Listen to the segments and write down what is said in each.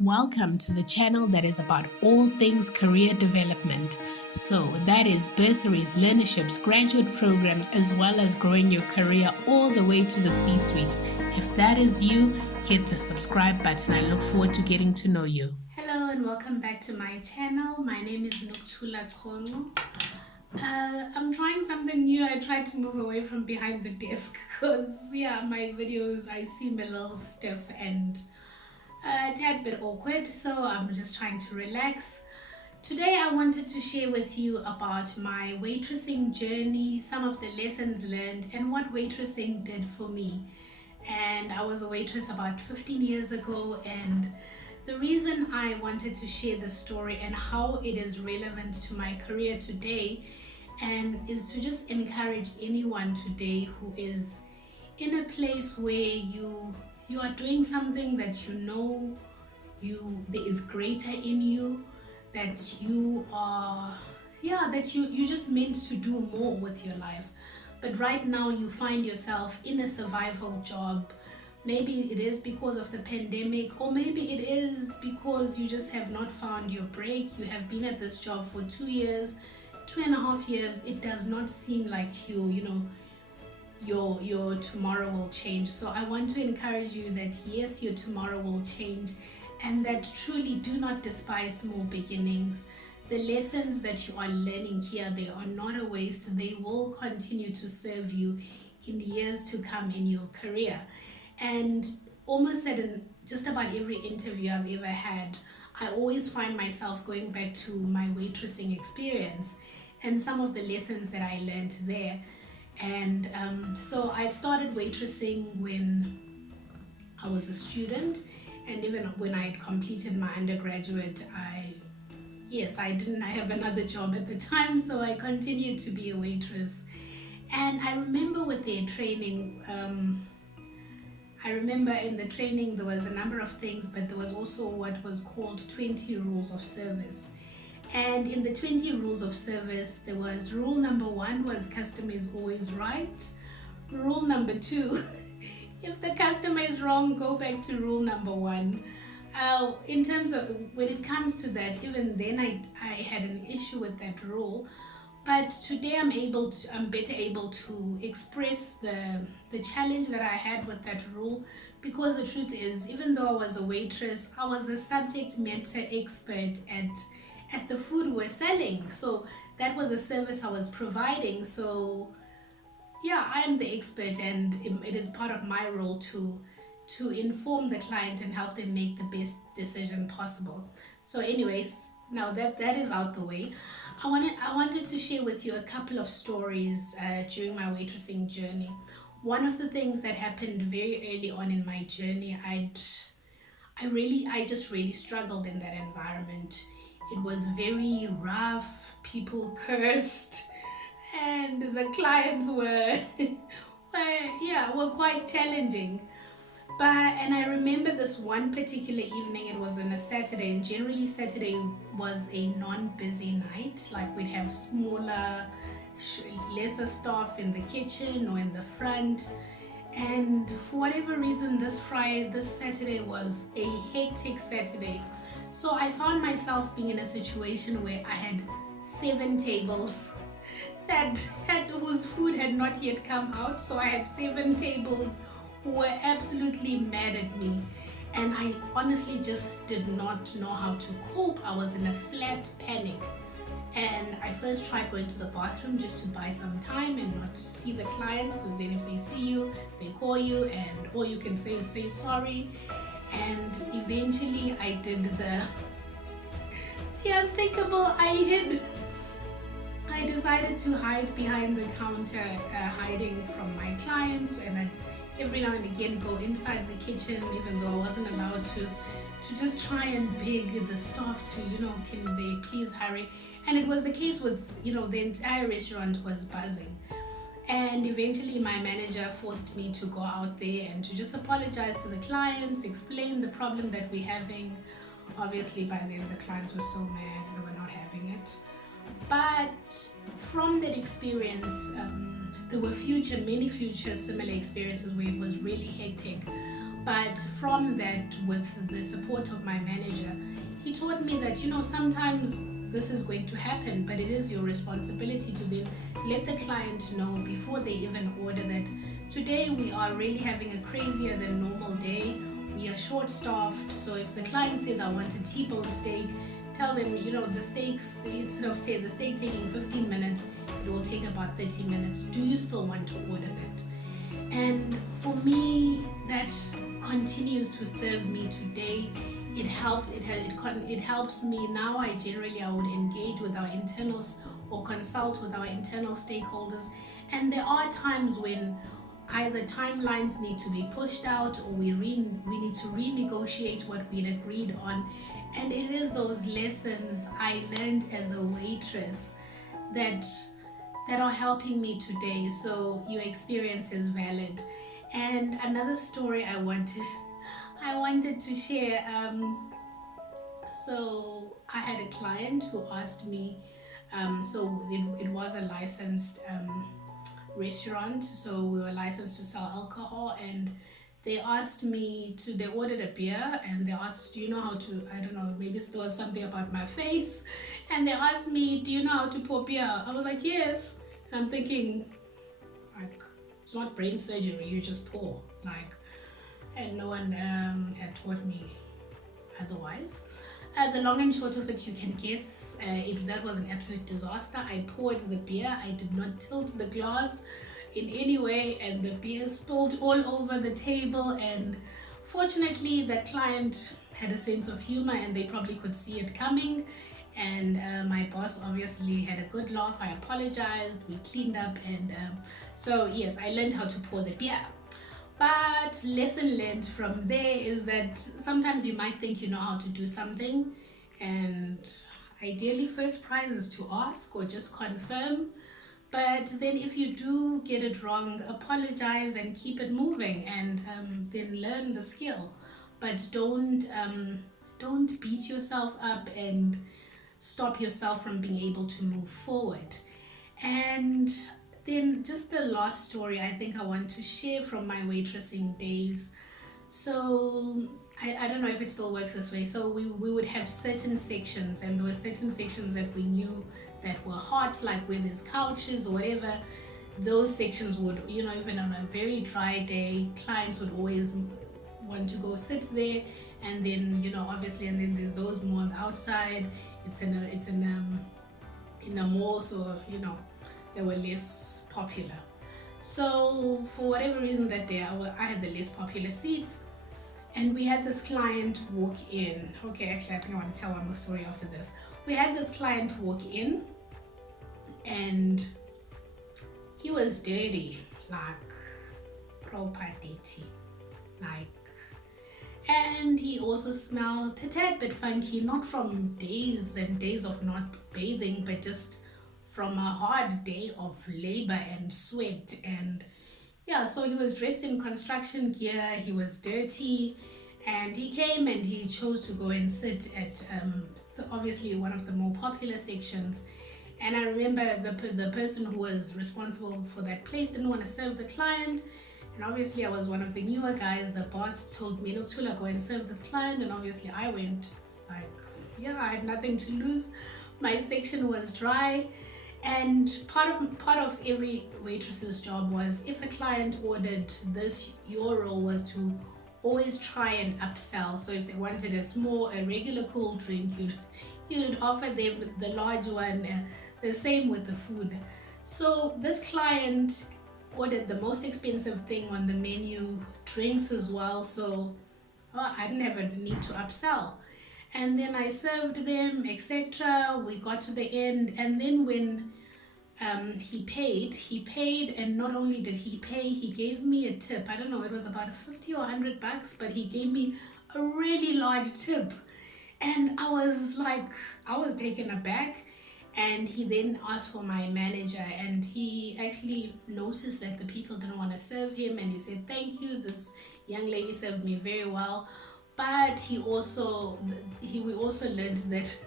Welcome to the channel that is about all things career development. So that is bursaries, learnerships, graduate programs, as well as growing your career all the way to the C-suite. If that is you, hit the subscribe button. I look forward to getting to know you. Hello and welcome back to my channel. My name is Nokuthula Chonco. I'm trying something new. I tried to move away from behind the desk because my videos I seem a little stiff and a tad bit awkward, so I'm just trying to relax. Today I wanted to share with you about my waitressing journey, some of the lessons learned, and what waitressing did for me. And I was a waitress about 15 years ago, and the reason I wanted to share the story and how it is relevant to my career today and is to just encourage anyone today who is in a place where you are doing something that there is greater in you, that you just meant to do more with your life, but right now you find yourself in a survival job. Maybe it is because of the pandemic, or maybe it is because you just have not found your break. You have been at this job for 2 years, 2.5 years. It does not seem like your tomorrow will change. So I want to encourage you that yes, your tomorrow will change, and that truly do not despise small beginnings. The lessons that you are learning here, they are not a waste. They will continue to serve you in years to come in your career. And almost just about every interview I've ever had, I always find myself going back to my waitressing experience and some of the lessons that I learned there. And so I started waitressing when I was a student, and even when I had completed my undergraduate, I didn't have another job at the time, so I continued to be a waitress. And I remember with their training, I remember in the training there was a number of things, but there was also what was called 20 rules of service. And in the 20 rules of service, there was rule number 1 was customer is always right. Rule number 2, if the customer is wrong, go back to rule number 1. In terms of when it comes to that, even then I had an issue with that rule. But today I'm better able to express the challenge that I had with that rule, because the truth is, even though I was a waitress, I was a subject matter expert at the food we're selling. So that was a service I was providing. So I am the expert, and it is part of my role to inform the client and help them make the best decision possible. So anyways, now that is out the way, I wanted to share with you a couple of stories during my waitressing journey. One of the things that happened very early on in my journey, I just really struggled in that environment. It was very rough, people cursed, and the clients were were quite challenging. And I remember this one particular evening. It was on a Saturday, and generally Saturday was a non-busy night. Like, we'd have smaller, lesser staff in the kitchen or in the front. And for whatever reason, this Saturday was a hectic Saturday. So I found myself being in a situation where I had 7 tables whose food had not yet come out. So I had 7 tables who were absolutely mad at me, and I honestly just did not know how to cope. I was in a flat panic, and I first tried going to the bathroom just to buy some time and not see the clients, because then if they see you, they call you, and all you can say is say sorry. And eventually I did the unthinkable. I decided to hide behind the counter, hiding from my clients, and every now and again go inside the kitchen, even though I wasn't allowed to just try and beg the staff to, can they please hurry. And it was the case with, the entire restaurant was buzzing. And eventually my manager forced me to go out there and to just apologize to the clients, explain the problem that we're having. Obviously by then the clients were so mad, they were not having it. But from that experience, there were many future similar experiences where it was really hectic. But from that, with the support of my manager, he taught me that, sometimes this is going to happen, but it is your responsibility to then let the client know before they even order that today we are really having a crazier than normal day. We are short staffed, so if the client says I want a T-bone steak, tell them, the steaks, instead of the steak taking 15 minutes, it will take about 30 minutes. Do you still want to order that? And for me, that continues to serve me today. It helps me now. I would engage with our internals or consult with our internal stakeholders, and there are times when either timelines need to be pushed out, or we need to renegotiate what we'd agreed on. And it is those lessons I learned as a waitress that are helping me today. So your experience is valid. And another story I wanted to share. So I had a client who asked me, so it was a licensed restaurant, so we were licensed to sell alcohol, and they ordered a beer, and they asked, do you know how to, I don't know, maybe it was something about my face, and they asked me, do you know how to pour beer? I was like, yes. And I'm thinking, like, it's not brain surgery, you just pour, like, and no one had taught me otherwise. The long and short of it, you can guess, that was an absolute disaster. I poured the beer, I did not tilt the glass in any way, and the beer spilled all over the table. And fortunately, that client had a sense of humor, and they probably could see it coming. And my boss obviously had a good laugh. I apologized, we cleaned up, and so yes, I learned how to pour the beer. But lesson learned from there is that sometimes you might think you know how to do something, and ideally first prize is to ask or just confirm. But then if you do get it wrong, apologize and keep it moving, and then learn the skill. But don't beat yourself up and stop yourself from being able to move forward. And then just the last story I think I want to share from my waitressing days. So I don't know if it still works this way. So we would have certain sections, and there were certain sections that we knew that were hot, like where there's couches or whatever. Those sections would, even on a very dry day, clients would always want to go sit there. And then, obviously, and then there's those more on the outside. It's in a mall, so they were less popular. So for whatever reason that day, I had the less popular seats, and we had this client walk in. Okay, actually I think I want to tell one more story after this. We had this client walk in, and he was dirty, like proper dirty, like, and he also smelled a tad bit funky, not from days and days of not bathing, but just from a hard day of labor and sweat. And yeah, so he was dressed in construction gear, he was dirty, and he came and he chose to go and sit at obviously one of the more popular sections. And I remember the person who was responsible for that place didn't want to serve the client, and obviously I was one of the newer guys. The boss told me, Nokuthula, go and serve this client, and obviously I went. Like, yeah, I had nothing to lose. My section was dry. And part of every waitress's job was, if a client ordered this, your role was to always try and upsell. So if they wanted a regular cool drink, you'd offer them the large one. The same with the food. So this client ordered the most expensive thing on the menu, drinks as well. So I didn't have a need to upsell. And then I served them, etc. We got to the end, and then when he paid, and not only did he pay, he gave me a tip. I don't know, it was about 50 or $100, but he gave me a really large tip. And I was taken aback. And he then asked for my manager, and he actually noticed that the people didn't want to serve him, and he said, thank you, this young lady served me very well. But we also learned that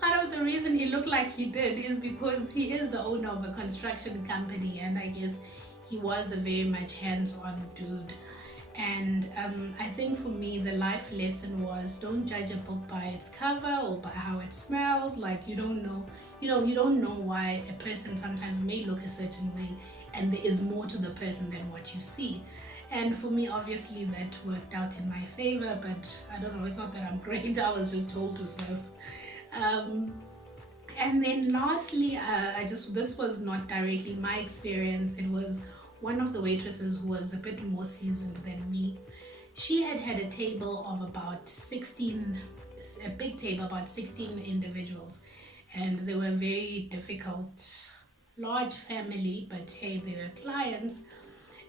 part of the reason he looked like he did is because he is the owner of a construction company, and I guess he was a very much hands-on dude. And I think for me the life lesson was, don't judge a book by its cover or by how it smells. Like, you don't know, you don't know why a person sometimes may look a certain way, and there is more to the person than what you see. And for me, obviously, that worked out in my favor, but I don't know, it's not that I'm great. I was just told to serve. um, and then lastly, this was not directly my experience. It was one of the waitresses who was a bit more seasoned than me. She had had a table of about 16, a big table, about 16 individuals. And they were very difficult, large family, but hey, they were clients.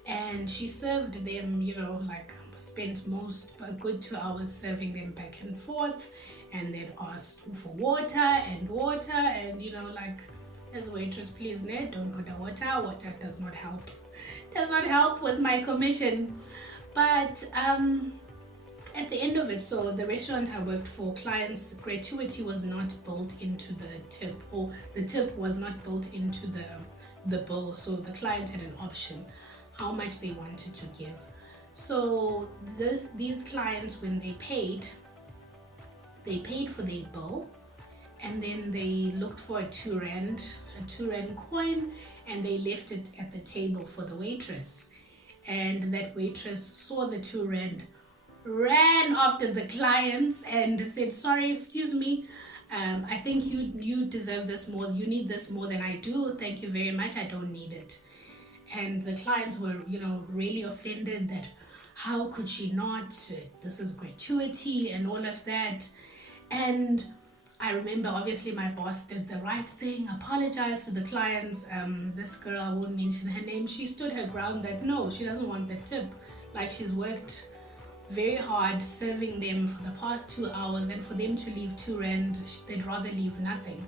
And she served them, like spent most a good 2 hours serving them back and forth, and they'd ask for water and water, and like, as a waitress, please Ned, don't order water does not help with my commission. But at the end of it, so the restaurant I worked for, clients gratuity was not built into the tip, or the tip was not built into the bill, so the client had an option how much they wanted to give. So these clients, when they paid for their bill, and then they looked for a 2 rand coin, and they left it at the table for the waitress. And that waitress saw the 2 rand, ran after the clients and said, sorry, excuse me, I think you deserve this more, you need this more than I do, thank you very much, I don't need it. And the clients were, really offended that how could she not? This is gratuity and all of that. And I remember, obviously, my boss did the right thing, apologized to the clients. This girl, I won't mention her name, she stood her ground that no, she doesn't want the tip. Like, she's worked very hard serving them for the past 2 hours, and for them to leave 2 rand, they'd rather leave nothing.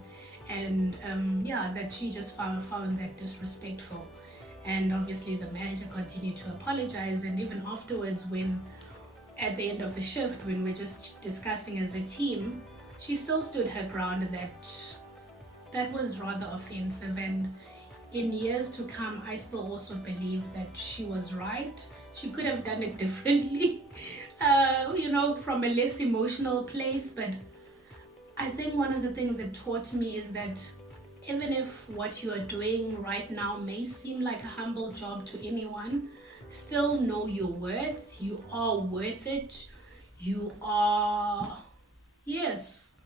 And that she just found that disrespectful. And obviously the manager continued to apologize, and even afterwards, when at the end of the shift, when we're just discussing as a team, she still stood her ground that was rather offensive. And in years to come, I still also believe that she was right. She could have done it differently, from a less emotional place. But I think one of the things it taught me is that even if what you are doing right now may seem like a humble job to anyone, still know your worth. You are worth it. You are, yes,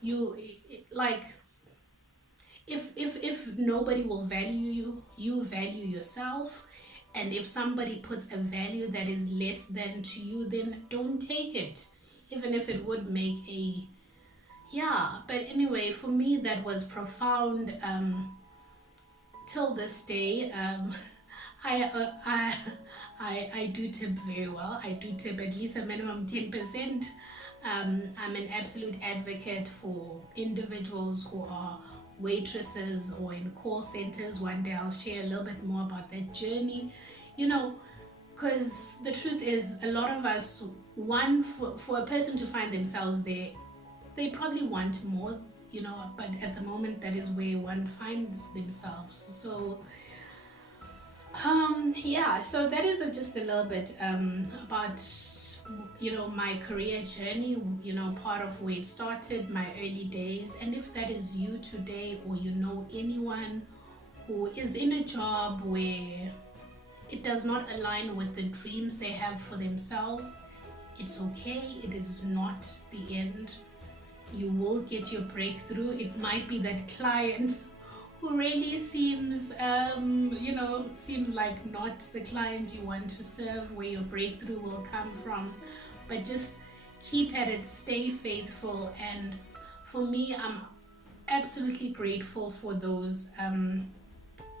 you, like, if nobody will value you, you value yourself. And if somebody puts a value that is less than to you, then don't take it, even if it would make a, but anyway, for me that was profound. Till this day, I do tip very well. I do tip at least a minimum 10%. I'm an absolute advocate for individuals who are waitresses or in call centers. One day I'll share a little bit more about that journey, because the truth is, a lot of us, for a person to find themselves there, they probably want more, but at the moment that is where one finds themselves. So so that is just a little bit about my career journey, part of where it started, my early days. And if that is you today, or anyone who is in a job where it does not align with the dreams they have for themselves, it's okay. It is not the end. You will get your breakthrough. It might be that client who really seems like not the client you want to serve, where your breakthrough will come from. But just keep at it, stay faithful. And for me, I'm absolutely grateful for those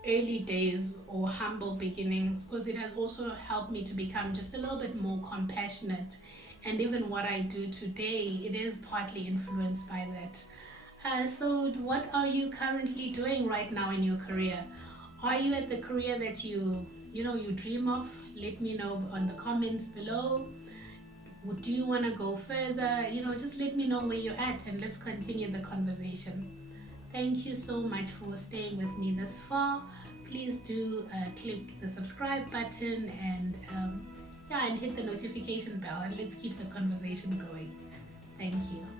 early days or humble beginnings, because it has also helped me to become just a little bit more compassionate. And even what I do today, it is partly influenced by that. So what are you currently doing right now in your career? Are you at the career that you dream of? Let me know on the comments below. Do you want to go further? Just let me know where you're at, and let's continue the conversation. Thank you so much for staying with me this far. Please do click the subscribe button, and Yeah, and hit the notification bell and let's keep the conversation going. Thank you.